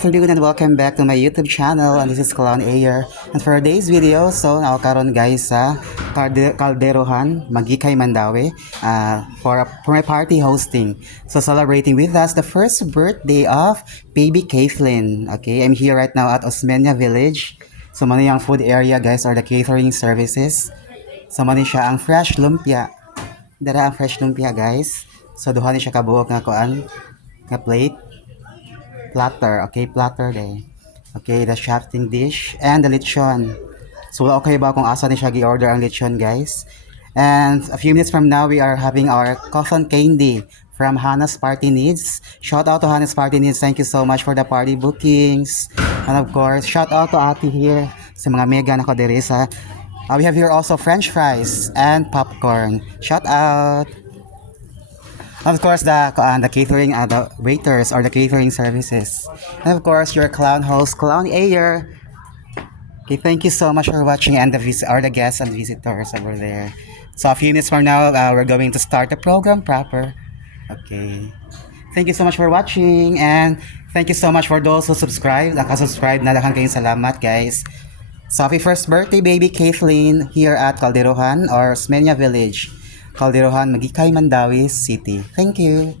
afternoon and welcome back to my YouTube channel, and this is Clown Ayer. And for today's video, so nakakaroon guys sa Calderohan, Magikay, Mandawi for my party hosting. So celebrating with us the first birthday of baby Kathleen. Okay, I'm here right now at Osmeña Village. So mano yung food area guys or the catering services. So mano siya ang fresh lumpia. Dara ang fresh lumpia guys. So duha ni siya kabuok nga kuan nga plate. Platter day. Okay, the shafting dish and the lechon. So okay ba kung asa ni siya gi-order ang lechon guys? And a few minutes from now, we are having our cotton candy from Hannah's Party Needs. Shout out to Hannah's Party Needs. Thank you so much for the party bookings. And of course, shout out to Ate here sa mga mega na koderesa. We have here also French fries and popcorn. Shout out. Of course, the catering, the waiters or the catering services. And of course, your clown host, Clown Ayer. Okay, thank you so much for watching and the guests and visitors over there. So a few minutes from now, we're going to start the program proper. Okay. Thank you so much for watching and thank you so much for those who subscribed. Nakasubscribe na lang kayong salamat guys. So happy first birthday baby Kathleen here at Calderohan or Osmeña Village. Calderohan, Magikay, Mandawi City. Thank you.